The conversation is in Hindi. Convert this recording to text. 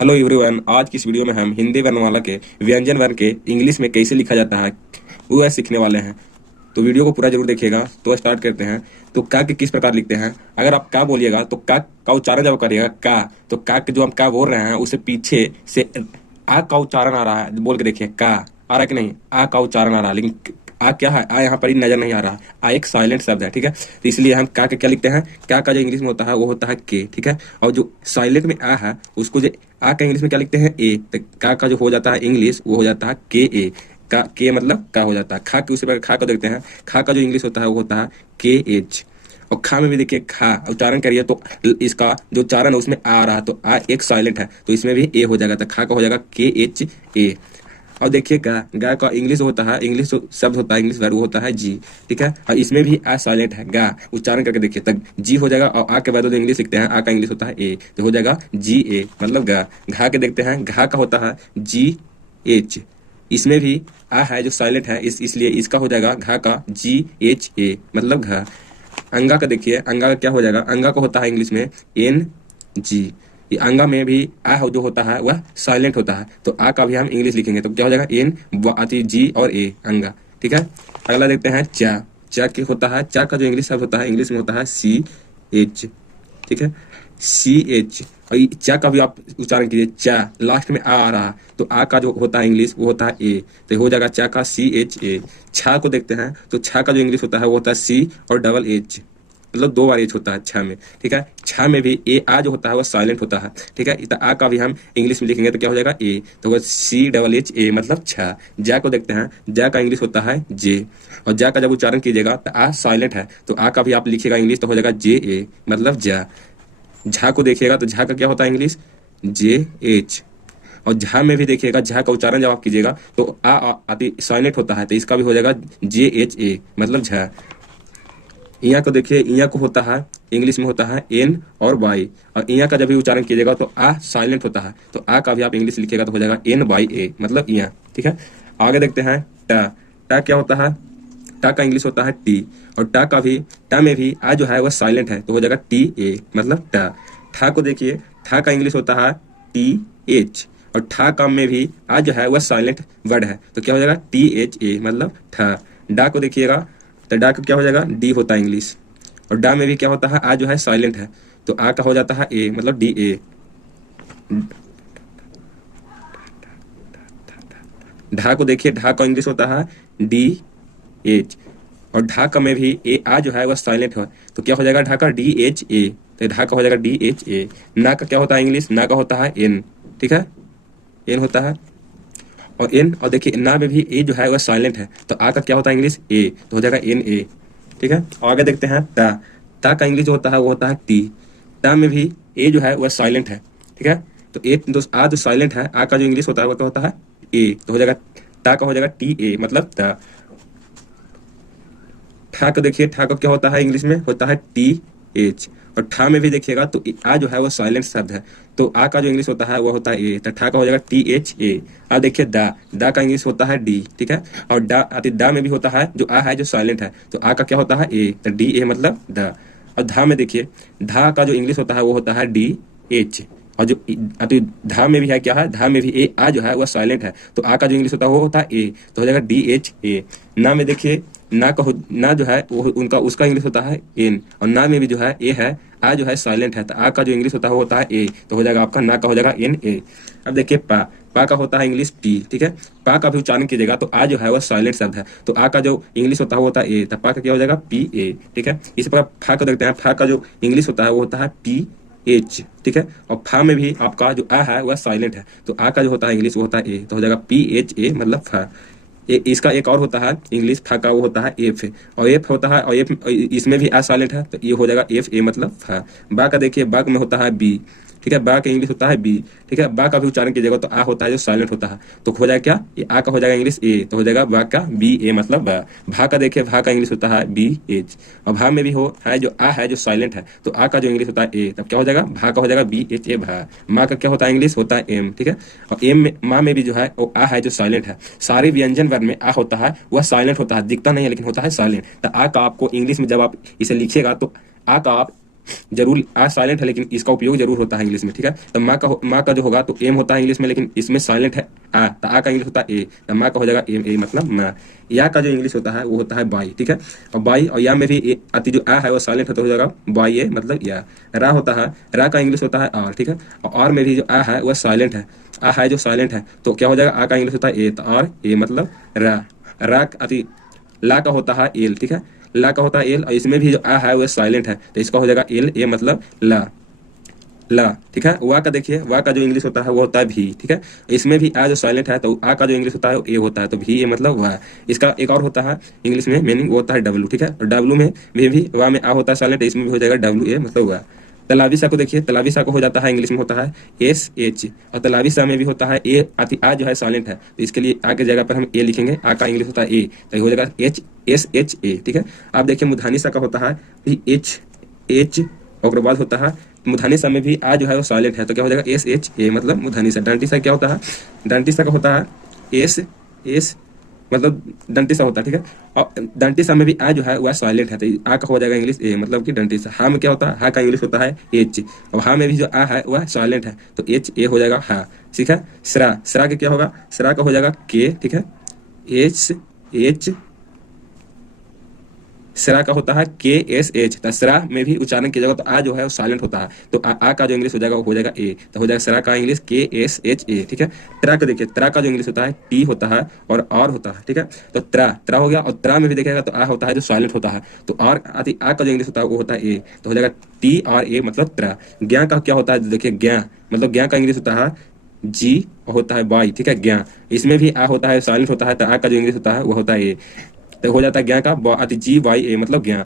Hello everyone. आज की इस वीडियो में हम हिंदी वर्णमाला के व्यंजन वर्ण के इंग्लिश में कैसे लिखा जाता है वो सीखने वाले हैं। तो वीडियो को पूरा जरूर देखिएगा। तो स्टार्ट करते हैं। तो का के किस प्रकार लिखते हैं। अगर आप का बोलिएगा तो का उच्चारण जब करिएगा का, तो का के जो हम का बोल रहे हैं उसे पीछे से आ का उच्चारण आ रहा है। बोल के देखिए, का आ रहा है कि नहीं। आ का उच्चारण आ रहा है, लेकिन आ क्या है, आ यहाँ पर ही नजर नहीं आ रहा। आ एक साइलेंट शब्द है, ठीक है। तो इसलिए हम का के क्या लिखते हैं, का जो इंग्लिश में होता है वो होता है के, ठीक है। और जो साइलेंट में आ है उसको जो आ का इंग्लिश में क्या लिखते हैं, ए। तो का जो हो जाता है इंग्लिश वो हो जाता है के ए। का के मतलब का हो जाता है। खा के उसी प्रकार खा को देखते हैं। खा का जो इंग्लिश होता है वो होता है के एच। और खा में भी देखिए, खा उच्चारण करिए तो इसका जो उच्चारण है उसमें आ रहा है, तो आ एक साइलेंट है तो इसमें भी ए हो जाएगा। तो खा का हो जाएगा के एच ए। और देखिए गा का इंग्लिश होता है, इंग्लिश शब्द होता है, इंग्लिश वर्ड वो होता है जी, ठीक है। और इसमें भी आ साइलेंट है। गा उच्चारण करके देखिए तक जी हो जाएगा। और आ के बाद जो इंग्लिश लिखते हैं, आ का इंग्लिश होता है ए, तो हो जाएगा जी ए मतलब गा। घा के देखते हैं, घा का होता है जी एच। इसमें भी आ है जो साइलेंट है, इसलिए इसका हो जाएगा घा का जी एच ए मतलब घा। अंगा का देखिए, अंगा का क्या हो जाएगा, अंगा का होता है इंग्लिश में एन जी। ये अंगा में भी आ जो होता है वह साइलेंट होता है, तो आ का भी हम इंग्लिश लिखेंगे तो क्या हो जाएगा एन आती जी और ए अंगा, ठीक है। अगला देखते हैं चा। चा की होता है, चा का जो इंग्लिश शब्द होता है इंग्लिश में होता है सी एच, ठीक है, सी एच। और चा का भी आप उच्चारण कीजिए, चा लास्ट में आ रहा तो आ का जो होता है इंग्लिश वो होता है ए, तो हो जाएगा चा का सी एच ए। छा को देखते हैं तो छा का जो इंग्लिश होता है वो होता है सी और डबल एच, मतलब दो बार एच होता है छा में, ठीक है। छा में भी ए आ जो होता है वो साइलेंट होता है, ठीक है। तो आ का भी हम इंग्लिश में लिखेंगे तो क्या हो जाएगा ए, तो सी डबल एच ए मतलब छा। जा को देखते हैं, जा का इंग्लिश होता है जे। और जा का जब उच्चारण कीजिएगा तो आ साइलेंट है, तो आ का भी आप लिखिएगा इंग्लिश तो हो जाएगा जे ए मतलब जा। झा को देखिएगा तो झा का क्या होता है इंग्लिश जे एच। और झा में भी देखिएगा, झा का उच्चारण जब आप कीजिएगा तो आती साइलेंट होता है, तो इसका भी हो जाएगा जे एच ए मतलब झा। इया को देखिए, इया को होता है इंग्लिश में होता है एन और वाई। और इया का जब भी उच्चारण कीजिएगा तो आ साइलेंट होता है, तो आ का भी आप इंग्लिश लिखिएगा तो हो जाएगा एन बाई ए मतलब इया, ठीक है। आगे देखते हैं टा। टा क्या होता है, टा का इंग्लिश होता है टी। और टा का भी, टा में भी आ जो है वह साइलेंट है, तो हो जाएगा टी ए मतलब टा। ठा को देखिए, ठा का इंग्लिश होता है टी एच। और ठा का में भी आ जो है वह साइलेंट वर्ड है, तो क्या हो जाएगा टी एच ए मतलब ठा। डा को देखिएगा तो डा का क्या हो जाएगा डी होता है इंग्लिश। और डा में भी क्या होता है, आ जो है साइलेंट है, तो आ का हो जाता है ए मतलब डी ए। ढा को देखिए, ढा का इंग्लिश होता है डी एच। और ढाका में भी ए आ जो है वह साइलेंट है, तो क्या हो जाएगा ढाका डी एच ए, तो ढाका हो जाएगा डी एच ए। ना का क्या होता है इंग्लिश, ना का होता है एन, ठीक है, एन होता है। और एन, और देखिए ना में भी ए जो है वह साइलेंट है, तो आ का क्या होता है इंग्लिश ए, तो हो जाएगा एन ए, ठीक है। और आगे देखते हैं ता। ता का इंग्लिश जो होता है वो होता है टी। ता में भी ए जो है वह साइलेंट है, ठीक है। तो ए आ जो साइलेंट है, आ का जो इंग्लिश होता है वह क्या होता है ए, तो हो जाएगा ता का हो जाएगा टी ए मतलब ता। ठा को देखिए, ठा का क्या होता है इंग्लिश में होता है टी एच। और ठा में भी देखिएगा तो आ जो है वो साइलेंट शब्द है, तो आ का जो इंग्लिश होता है वो होता है ए, तो ठा का हो जाएगा टी एच ए। आ देखिए दा, दा का इंग्लिश होता है डी, ठीक है। और डा आती दा में भी होता है जो आ है जो साइलेंट है, तो आ का क्या होता है ए, तो डी ए मतलब दा। और धा में देखिए, धा का जो इंग्लिश होता है वो होता है डी एच। और जो आती धा में भी है क्या है, धा में भी ए आ जो है वह साइलेंट है, तो आ का जो इंग्लिश होता है वो होता है ए, तो हो जाएगा डी एच ए। ना में देखिए, ना का ना जो है वो उनका उसका इंग्लिश होता है एन। और ना में भी जो है ए है, आ जो है साइलेंट है, तो आ का जो इंग्लिश होता है वो होता है ए, तो हो जाएगा आपका ना का हो जाएगा एन ए। अब देखिए पा। पा का होता है इंग्लिश पी, ठीक है। पा का भी उच्चारण कीजिएगा तो आ जो है वह साइलेंट शब्द है, तो आ का जो इंग्लिश होता है वो होता है ए, तो पा का क्या हो जाएगा पी ए, ठीक है। इस प्रकार फा को देखते हैं, फा का जो इंग्लिश होता है वो होता है पी एच, ठीक है। और फा में भी आपका जो आ है वह साइलेंट है, तो आ का जो होता है इंग्लिश वो होता है ए, तो हो जाएगा पी एच ए मतलब फा। इसका एक और होता है इंग्लिश फा का, वो होता है एफ। और एफ होता है, और एफ इसमें भी आ साइलेंट है, तो ये हो जाएगा एफ ए मतलब फा। बा का देखिए, बा में होता है बी, ठीक है। बा का इंग्लिश होता है बी, ठीक है। बा का भी उच्चारण कीजिएगा तो आ होता है जो साइलेंट होता है, तो हो जाएगा क्या, ये आ का हो जाएगा इंग्लिश ए, तो हो जाएगा बा का बी ए मतलब बा। भा का देखिए, भा का इंग्लिश होता है बी एच। और भा में भी हो है जो आ है जो साइलेंट है, तो आ का जो इंग्लिश होता है ए, तब क्या हो जाएगा भा का हो जाएगा बी एच ए भा। माँ का क्या होता है इंग्लिश होता है एम, ठीक है। और एम में माँ में भी जो है वो आ है जो साइलेंट है। सारे व्यंजन वर्ण में आ होता है वह साइलेंट होता है, दिखता नहीं है लेकिन होता है साइलेंट। तो आ का आपको इंग्लिश में जब आप इसे लिखिएगा तो आ का आप जरूर आ साइलेंट है, लेकिन इसका उपयोग जरूर होता है इंग्लिश में, ठीक है। तो माँ का जो होगा तो एम होता है इंग्लिश में, लेकिन इसमें साइलेंट है आ, तो आ का इंग्लिश होता है ए, तो माँ का हो जाएगा एम, ए मतलब माँ। या का जो इंग्लिश होता है वो होता है बाई, ठीक है। और बाई और या में भी अति जो आ है वो साइलेंट है, तो हो जाएगा बाई ए मतलब या। रा होता है, रा का इंग्लिश होता है आर, ठीक है। और आर में भी जो आ है वह साइलेंट है, आ है जो साइलेंट है, तो क्या हो जाएगा, आ का इंग्लिश होता है ए, तो आर ए मतलब रा। रा अति ला का होता है एल, ठीक है। ला का होता है एल, और इसमें भी जो आ है वह साइलेंट है, तो इसका हो जाएगा एल ए मतलब ला, ला, ठीक है। वा का देखिए, वा का जो इंग्लिश होता है वो होता है भी, ठीक है। इसमें भी आ जो साइलेंट है, तो आ का जो इंग्लिश होता है वो ए होता है, तो भी ए मतलब वा। इसका एक और होता है इंग्लिश में मीनिंग, वो होता है डब्लू, ठीक है। और डब्लू में भी वा में आ होता है साइलेंट, इसमें भी हो जाएगा डब्लू ए मतलब वा। तलावी सा को देखिए, तलावी सा को हो जाता है इंग्लिश में होता है एस एच, और तलावी सा में भी होता है ए, आ जो है साइलेंट है, तो इसके लिए आ की जगह पर हम ए लिखेंगे, आ का इंग्लिश होता है ए, तो हो जाएगा एच एस एच ए, ठीक है। आप देखिए मुधानी सा का होता है एच एच, और बाद होता है मुधानी सा में भी आ जो है वो साइलेंट है, तो क्या हो जाएगा एस एच ए मतलब मुधानी सा। डंटी सा क्या होता है, डंटी सा का होता है एस एस मतलब डंटी सा होता है, ठीक है। और डंटी सा में भी आ जो है वह साइलेंट है, तो आ का हो जाएगा इंग्लिश ए मतलब कि डंटी सा। हा में क्या होता है, हा का इंग्लिश होता है एच, और हा में भी जो आ है वह साइलेंट है, तो एच ए हो जाएगा हा, ठीक है। सरा, सरा के क्या होगा, सरा का हो जाएगा के, ठीक है। एच एच, सरा का होता है के एस एच, तो सरा में भी उच्चारण किया जाएगा तो आ जो है वो साइलेंट होता है, तो आ का जो इंग्लिश हो जाएगा वो हो जाएगा ए, तो हो जाएगा सरा का इंग्लिश के एस एच ए, ठीक है। त्रा का देखिए, त्रा का जो इंग्लिश होता है टी होता है और आर होता है, ठीक है। तो त्रा, त्रा हो गया, और त्रा में भी देखिएगा तो आ होता है जो साइलेंट होता है, तो आर आती आ का जो इंग्लिश होता है वो होता है ए, तो हो जाएगा टी आर ए मतलब त्रा। ज्ञा का क्या होता है, देखिए ज्ञा मतलब ज्ञा का इंग्लिश होता है जी होता है बाई, ठीक है। ज्ञा, इसमें भी आ होता है साइलेंट होता है, तो आ का जो इंग्लिश होता है वो होता है ए, तो हो जाता है ज्ञा का जी वाई ए मतलब ज्ञा।